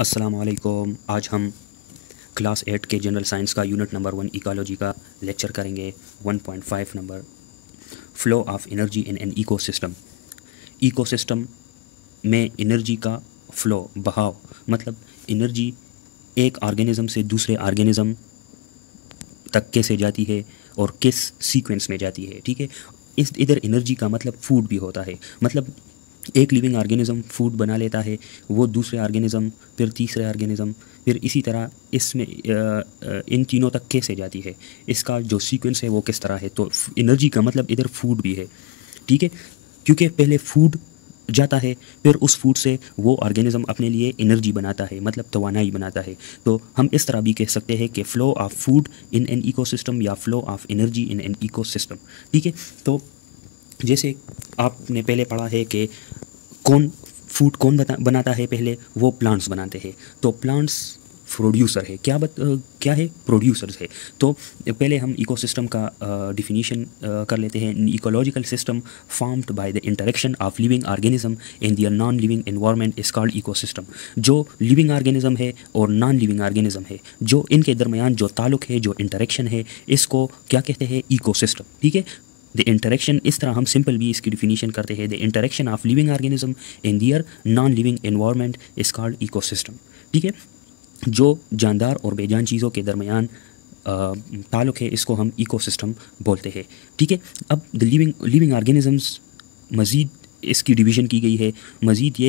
अस्सलाम वालेकुम। आज हम क्लास 8 के जनरल साइंस का यूनिट नंबर 1 इकोलॉजी का लेक्चर करेंगे। 1.5 number flow of energy in an ecosystem. Ecosystem में एनर्जी का फ्लो, बहाव, मतलब एनर्जी एक ऑर्गेनिज्म से दूसरे ऑर्गेनिज्म तक कैसे जाती है और किस सीक्वेंस में जाती है। ठीक है, इस इधर एनर्जी का मतलब फूड भी होता है। मतलब एक लिविंग ऑर्गेनिज्म फूड बना लेता है, वो दूसरे ऑर्गेनिज्म, फिर तीसरे ऑर्गेनिज्म, फिर इसी तरह इसमें इन तीनों तक कैसे जाती है, इसका जो सीक्वेंस है वो किस तरह है। तो एनर्जी का मतलब इधर फूड भी है। ठीक है, क्योंकि पहले फूड जाता है, फिर उस फूड से वो ऑर्गेनिज्म अपने लिए एनर्जी बनाता है, मतलब तवानाई बनाता है। तो हम इस तरह भी कह सकते हैं कि flow of food in an ecosystem या flow of energy in an ecosystem. ठीक है, तो जैसे आपने पहले पढ़ा है कि कौन फूड कौन बनाता है, पहले वो प्लांट्स बनाते हैं। तो प्लांट्स प्रोड्यूसर है, क्या है, प्रोड्यूसर्स है। तो पहले हम इकोसिस्टम का डिफिनीशन कर लेते हैं। Ecological system formed by the interaction of living organism in their non living environment is called ecosystem. जो लिविंग ऑर्गेनिज्म है और नॉन लिविंग ऑर्गेनिज्म है, जो इनके दरमियान जो ताल्लुक है, जो इंटरेक्शन है, इसको क्या कहते हैं, इकोसिस्टम। ठीक है, द इंटरेक्शन, इस तरह हम सिंपल भी इसकी डिफिनीशन करते हैं, the interaction of living organism in their non living environment is called ecosystem. ठीक है, जो जानदार और बेजान चीज़ों के दरमियान ताल्लुक है, इसको हम इकोसिस्टम बोलते हैं। ठीक है, अब द लिविंग ऑर्गेनिजम्स, मज़ीद इसकी डिवीज़न की गई है। मज़ीद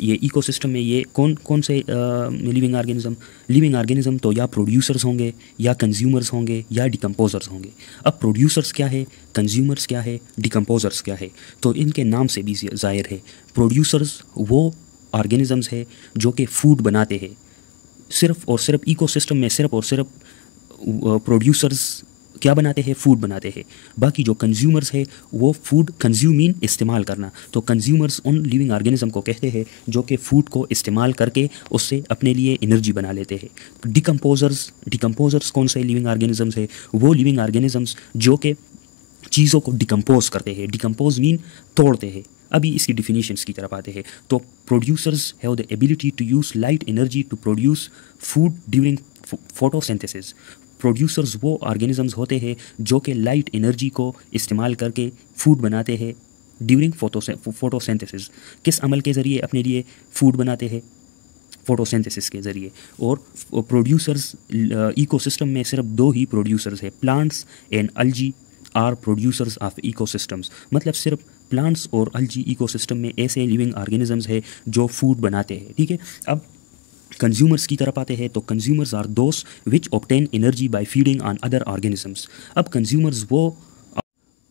ये इकोसिस्टम में ये कौन कौन से लिविंग ऑर्गेनिज्म तो या प्रोड्यूसर्स होंगे, या कंज्यूमर्स होंगे, या डिकम्पोजर्स होंगे। अब प्रोड्यूसर्स क्या है, कंज्यूमर्स क्या है, डिकम्पोजर्स क्या है, तो इनके नाम से भी ज़ाहिर है। प्रोड्यूसर्स वो ऑर्गेनिजम्स है जो कि फूड बनाते हैं। सिर्फ और सिर्फ इकोसिस्टम में सिर्फ और सिर्फ प्रोड्यूसर्स क्या बनाते हैं, फूड बनाते हैं। बाकी जो कंज्यूमर्स है वो फूड कंज्यूम मीन इस्तेमाल करना। तो कंज्यूमर्स उन लिविंग ऑर्गेनिज्म को कहते हैं जो कि फूड को इस्तेमाल करके उससे अपने लिए एनर्जी बना लेते हैं। डिकम्पोजर्स कौन से लिविंग ऑर्गेनिजम्स है, वो लिविंग ऑर्गेनिजम्स जो कि चीज़ों को डिकम्पोज करते हैं। डिकम्पोज मीन तोड़ते हैं। अभी इसकी डिफिनीशंस की तरफ आते हैं। तो producers have the ability to use light energy to produce food during photosynthesis. Producers वो ऑर्गेनिजम्स होते हैं जो कि लाइट एनर्जी को इस्तेमाल करके फूड बनाते हैं ड्यूरिंग फोटोसिंथेसिस। किस अमल के ज़रिए अपने लिए फूड बनाते हैं, फोटोसिंथेसिस के ज़रिए। और प्रोड्यूसर्स इकोसिस्टम में सिर्फ दो ही प्रोड्यूसर्स हैं, plants and algae are producers of ecosystems. मतलब सिर्फ प्लांट्स और अल्जी इकोसिस्टम में ऐसे लिविंग ऑर्गेनिजम्स हैं जो फूड बनाते हैं। ठीक है, अब कंज्यूमर्स की तरफ आते हैं। तो consumers are those which obtain energy by feeding on other organisms. अब कंज्यूमर्स वो,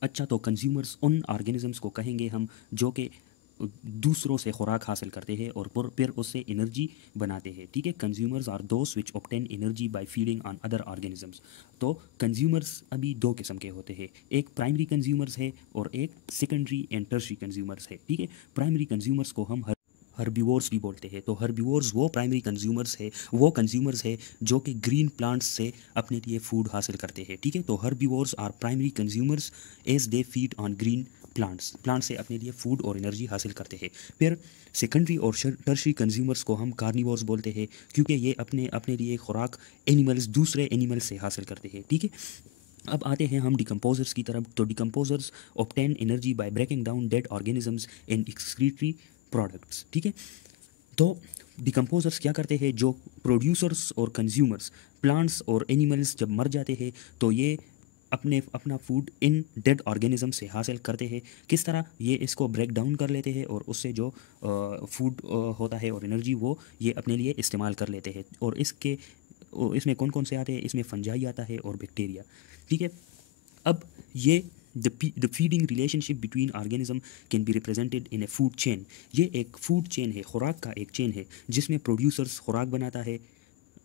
अच्छा, तो कंज्यूमर्स उन ऑर्गेनिजम्स को कहेंगे हम जो कि दूसरों से खुराक हासिल करते हैं और फिर उससे एनर्जी बनाते हैं। ठीक है, consumers are those which obtain energy by feeding on other organisms. तो कंज्यूमर्स अभी दो किस्म के होते हैं, एक प्राइमरी कंज्यूमर्स है और एक सेकेंडरी एंड टर्शरी कंज्यूमर्स है। ठीक है, प्राइमरी कंज्यूमर्स को हम हर्बीवोर्स भी बोलते हैं। तो हर्बीवोर्स वो प्राइमरी कंज्यूमर्स है जो कि ग्रीन प्लांट्स से अपने लिए फूड हासिल करते हैं। ठीक है, तो herbivores are primary consumers as they feed on green plants से अपने लिए फूड और एनर्जी हासिल करते हैं। फिर सेकेंडरी और टर्शरी कंज्यूमर्स को हम कार्निवोर्स बोलते हैं, क्योंकि ये अपने अपने लिए खुराक दूसरे एनिमल्स से हासिल करते हैं। ठीक है, अब आते हैं हम डिकम्पोजर्स की तरफ। तो decomposers obtain energy by breaking down dead organisms in excretory products. ठीक है, तो डिकम्पोजर्स क्या करते हैं, जो प्रोड्यूसर्स और कंज्यूमर्स, प्लांट्स और एनिमल्स जब मर जाते हैं तो ये अपना फूड इन डेड ऑर्गेनिज्म से हासिल करते हैं। किस तरह, ये इसको ब्रेक डाउन कर लेते हैं और उससे जो फूड होता है और एनर्जी वो ये अपने लिए इस्तेमाल कर लेते हैं। और इसमें कौन कौन से आते हैं, इसमें फंजाई आता है और बैक्टीरिया। ठीक है, अब ये the feeding relationship between organism can be represented in a food chain. ये एक फूड चेन है, खुराक का एक चेन है, जिसमें प्रोड्यूसर्स खुराक बनाता है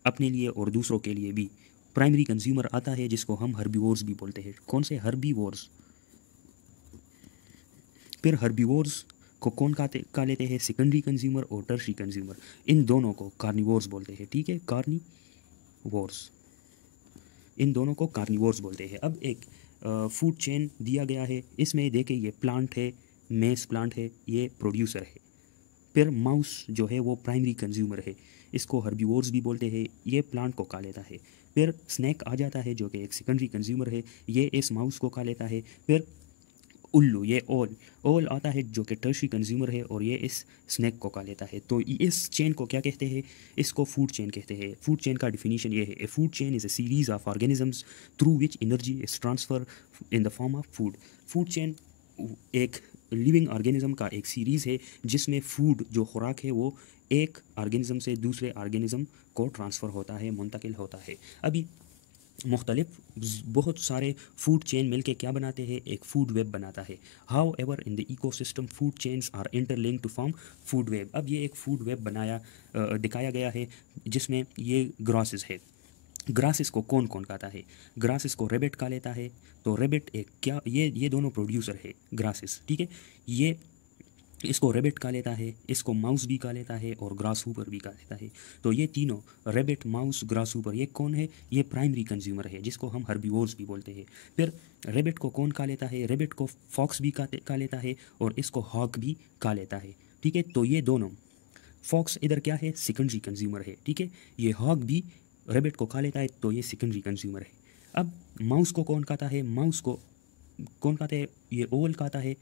अपने लिए और दूसरों के लिए भी। प्राइमरी कंज्यूमर आता है जिसको हम हर्बीवोर्स भी बोलते हैं। कौन से, हर्बीवोर्स। फिर हर्बीवोर्स को कौन का लेते हैं, सेकेंडरी कंज्यूमर और टर्शरी कंज्यूमर। इन दोनों को कार्निवोर्स बोलते हैं। ठीक है, कार्निवोर्स, इन दोनों को कार्निवोर्स बोलते हैं। अब एक फूड चेन दिया गया है, इसमें देखिए ये प्लांट है, मेस प्लांट है, ये प्रोड्यूसर है। फिर माउस जो है वो प्राइमरी कंज्यूमर है, इसको हर्बीवोर्स भी बोलते हैं, ये प्लांट को खा लेता है। फिर स्नैक आ जाता है जो कि एक सेकेंडरी कंज्यूमर है, ये इस माउस को खा लेता है। फिर उल्लू, ये ओल ओल आता है जो कि टर्शरी कंज्यूमर है और ये इस स्नैक को खा लेता है। तो इस चेन को क्या कहते हैं? इसको फूड चेन कहते हैं। फूड चेन का डिफिनीशन ये है, ए food chain is a series of organisms through which energy is transfer in the form of food. Food chain एक लिविंग ऑर्गेनिज्म का एक सीरीज़ है जिसमें फूड जो खुराक है वो एक ऑर्गेनिज्म से दूसरे ऑर्गेनिज्म को ट्रांसफ़र होता है, मुंतकिल होता है। अभी मुख्तलिफ बहुत सारे फूड चेन मिलके क्या बनाते हैं? एक फूड वेब बनाता है। However in the ecosystem food chains are interlinked to form food web. अब ये एक फूड वेब दिखाया गया है जिसमें ये ग्रासेस है। ग्रासेस को कौन कौन खाता है? ग्रासेस को रेबिट खा लेता है। तो रेबिट एक क्या, ये दोनों प्रोड्यूसर है ग्रासेस, ठीक है। ये इसको रेबिट खा लेता है, इसको माउस भी खा लेता है और ग्रास हूपर भी खा लेता है। तो ये तीनों रेबिट, माउस, ग्रास हूपर, ये कौन है? ये प्राइमरी कंज्यूमर है जिसको हम हर्बीवोर्स भी बोलते हैं। फिर रेबिट को कौन खा लेता है? रेबिट को फॉक्स भी खा लेता है और इसको हॉक भी खा लेता है, ठीक है। तो ये दोनों, फॉक्स इधर क्या है? सेकेंडरी कंज्यूमर है, ठीक है। ये हॉक भी रेबिट को खा लेता है तो ये सेकेंडरी कंज्यूमर है। अब माउस को कौन खाता है? माउस को कौन खाता है? ये ओवल खाता है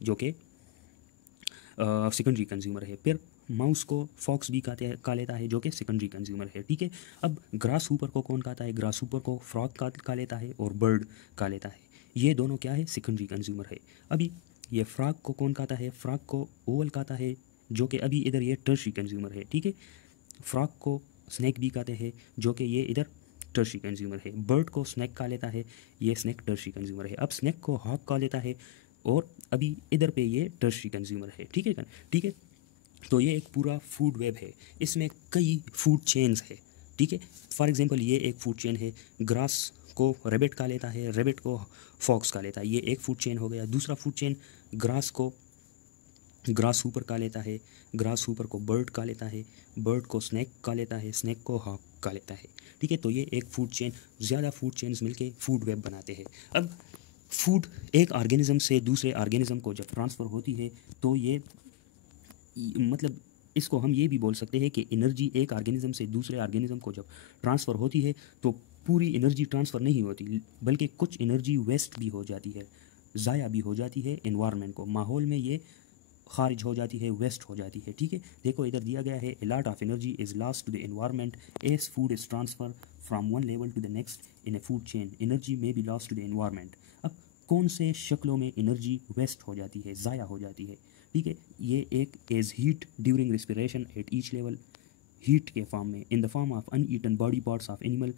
जो कि सेकेंडरी कंज्यूमर है। फिर माउस को फॉक्स भी खा लेता है जो कि सेकेंडरी कंज्यूमर है, ठीक है। अब ग्रास हूपर को कौन खाता है? ग्रास हूपर को फ्रॉग खा लेता है और बर्ड खा लेता है। ये दोनों क्या है? सेकेंडरी कंज्यूमर है। अभी ये फ्रॉग को कौन खाता है? फ्रॉग को ओवल खाता है जो कि अभी इधर ये टर्शरी कंज्यूमर है, ठीक है। फ्रॉग को स्नैक भी खाते हैं जो कि ये इधर टर्शरी कंज्यूमर है। बर्ड को स्नैक खा लेता है, ये स्नैक टर्शरी कंज्यूमर है। अब स्नैक को हॉक खा लेता है और अभी इधर पे ये टर्शरी कंज्यूमर है, ठीक है, ठीक है। तो ये एक पूरा फूड वेब है, इसमें कई फूड चेन्स है, ठीक है। फॉर एग्जांपल ये एक फूड चेन है, ग्रास को रेबिट खा लेता है, रेबिट को फॉक्स खा लेता है, ये एक फूड चेन हो गया। दूसरा फूड चेन, ग्रास को ग्रास हूपर खा लेता है, ग्रास हूपर को बर्ड खा लेता है, बर्ड को स्नैक खा लेता है, स्नैक को हॉक खा लेता है, ठीक है। तो ये एक फूड चेन, ज़्यादा फूड चेन्स मिलके फूड वेब बनाते हैं। अब फूड एक ऑर्गेनिज्म से दूसरे ऑर्गेनिज्म को जब ट्रांसफ़र होती है तो ये मतलब इसको हम ये भी बोल सकते हैं कि एनर्जी एक ऑर्गेनिज्म से दूसरे ऑर्गेनिज्म को जब ट्रांसफ़र होती है तो पूरी एनर्जी ट्रांसफ़र नहीं होती, बल्कि कुछ एनर्जी वेस्ट भी हो जाती है, ज़ाया भी हो जाती है एनवायरनमेंट को, माहौल में ये खारिज हो जाती है, वेस्ट हो जाती है, ठीक है। देखो इधर दिया गया है, a lot of energy is lost to the environment as food is transfer from one level to the next in a food chain, energy may be lost to the environment. अब कौन से शक्लों में एनर्जी वेस्ट हो जाती है, ज़ाया हो जाती है, ठीक है। ये एक as heat during respiration at each level, heat के फॉर्म में, in the form of uneaten body parts of animal,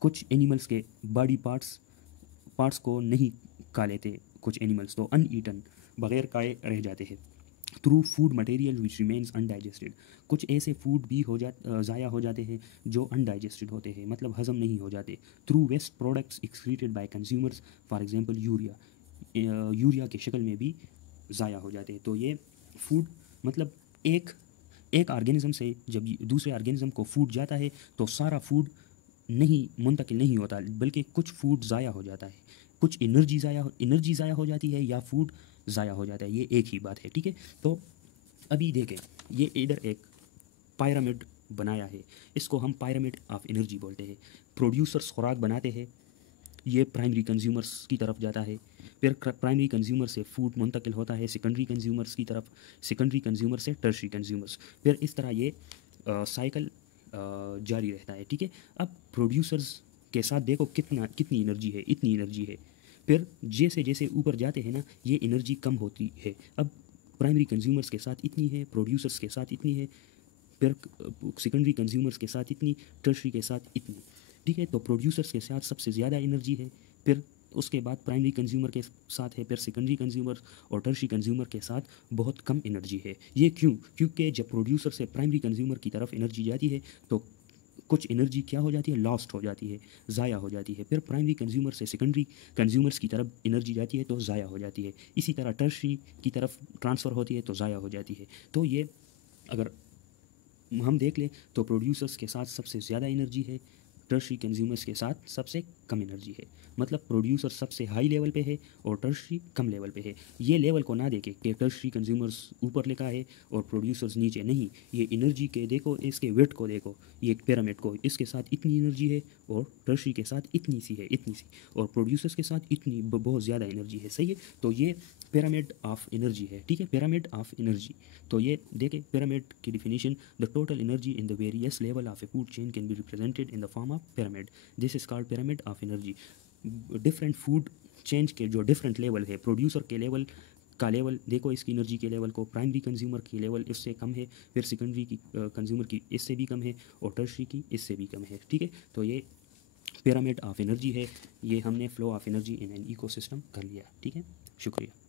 कुछ एनिमल्स के बॉडी पार्ट्स को नहीं खा लेते कुछ एनिमल्स, तो अनईटन, बगैर खाए रह जाते हैं। Through food material which remains undigested, कुछ ऐसे फूड भी ज़ाया हो जाते हैं जो अनडाइजेस्टेड होते हैं, मतलब हज़म नहीं हो जाते। Through waste products excreted by consumers, for example urea के शक्ल में भी ज़ाया हो जाते हैं। तो ये फूड मतलब एक ऑर्गेनिज्म से जब दूसरे ऑर्गेनिज्म को फूड जाता है तो सारा फूड नहीं मुंतकिल नहीं होता, बल्कि कुछ फूड ज़ाया हो जाता है, कुछ एनर्जी ज़ाया हो जाती है या फूड ज़ाया हो जाता है, ये एक ही बात है, ठीक है। तो अभी देखें, ये इधर एक पायरामिड बनाया है, इसको हम पायरामिड ऑफ एनर्जी बोलते हैं। प्रोड्यूसर्स खुराक बनाते हैं, ये प्राइमरी कंज्यूमर्स की तरफ जाता है, फिर प्राइमरी कंज्यूमर से फूड मुंतकिल होता है सेकेंडरी कंज्यूमर्स की तरफ, सेकेंडरी कंज्यूमर से टर्शरी कंज्यूमर्स, फिर इस तरह ये साइकिल जारी रहता है, ठीक है। अब प्रोड्यूसर्स के साथ देखो कितनी एनर्जी है, इतनी एनर्जी है, फिर जैसे जैसे ऊपर जाते हैं ना ये एनर्जी कम होती है। अब प्राइमरी कंज्यूमर्स के साथ इतनी है, प्रोड्यूसर्स के साथ इतनी है, फिर सेकेंडरी कंज्यूमर्स के साथ इतनी, टर्शरी के साथ इतनी, ठीक है। तो प्रोड्यूसर्स के साथ सबसे ज़्यादा एनर्जी है, फिर उसके बाद प्राइमरी कंज्यूमर के साथ है, फिर सेकेंडरी कंज्यूमर और टर्शरी कंज्यूमर के साथ बहुत कम एनर्जी है। ये क्यों? क्योंकि जब प्रोड्यूसर से प्राइमरी कंज्यूमर की तरफ एनर्जी जाती है तो कुछ एनर्जी क्या हो जाती है? लॉस्ट हो जाती है, ज़ाया हो जाती है। फिर प्राइमरी कंज्यूमर से सेकेंडरी कंज्यूमर्स की तरफ एनर्जी जाती है तो ज़ाया हो जाती है। इसी तरह टर्शरी की तरफ ट्रांसफ़र होती है तो ज़ाया हो जाती है। तो ये अगर हम देख लें तो प्रोड्यूसर्स के साथ सबसे ज़्यादा एनर्जी है, टर्शरी कंज्यूमर्स के साथ सबसे कम एनर्जी है। मतलब प्रोड्यूसर सबसे हाई लेवल पे है और टर्शरी कम लेवल पे है। ये लेवल को ना देखे कि टर्शरी कंज्यूमर्स ऊपर लिखा है और प्रोड्यूसर्स नीचे, नहीं, ये एनर्जी के देखो, इसके वेट को देखो, ये एक पिरामिड को, इसके साथ इतनी एनर्जी है और टर्शरी के साथ इतनी सी है, इतनी सी, और प्रोड्यूसर्स के साथ इतनी बहुत ज़्यादा एनर्जी है। सही है, तो ये पिरामिड ऑफ एनर्जी है। ठीक है, पिरामिड ऑफ एनर्जी। तो ये देखें पिरामिड की definition, the total energy in the various level of A food chain can be represented in the form of pyramid, this is called pyramid of energy. Different food change के जो different level है, producer के level का level देखो, इसकी energy के level को, primary consumer की लेवल इससे कम है, फिर सेकेंडरी की कंज्यूमर की इससे भी कम है, और टर्शरी की इससे भी कम है। ठीक है, तो ये पिरामिड ऑफ एनर्जी है। ये हमने flow of energy in an ecosystem कर लिया। ठीक है, शुक्रिया।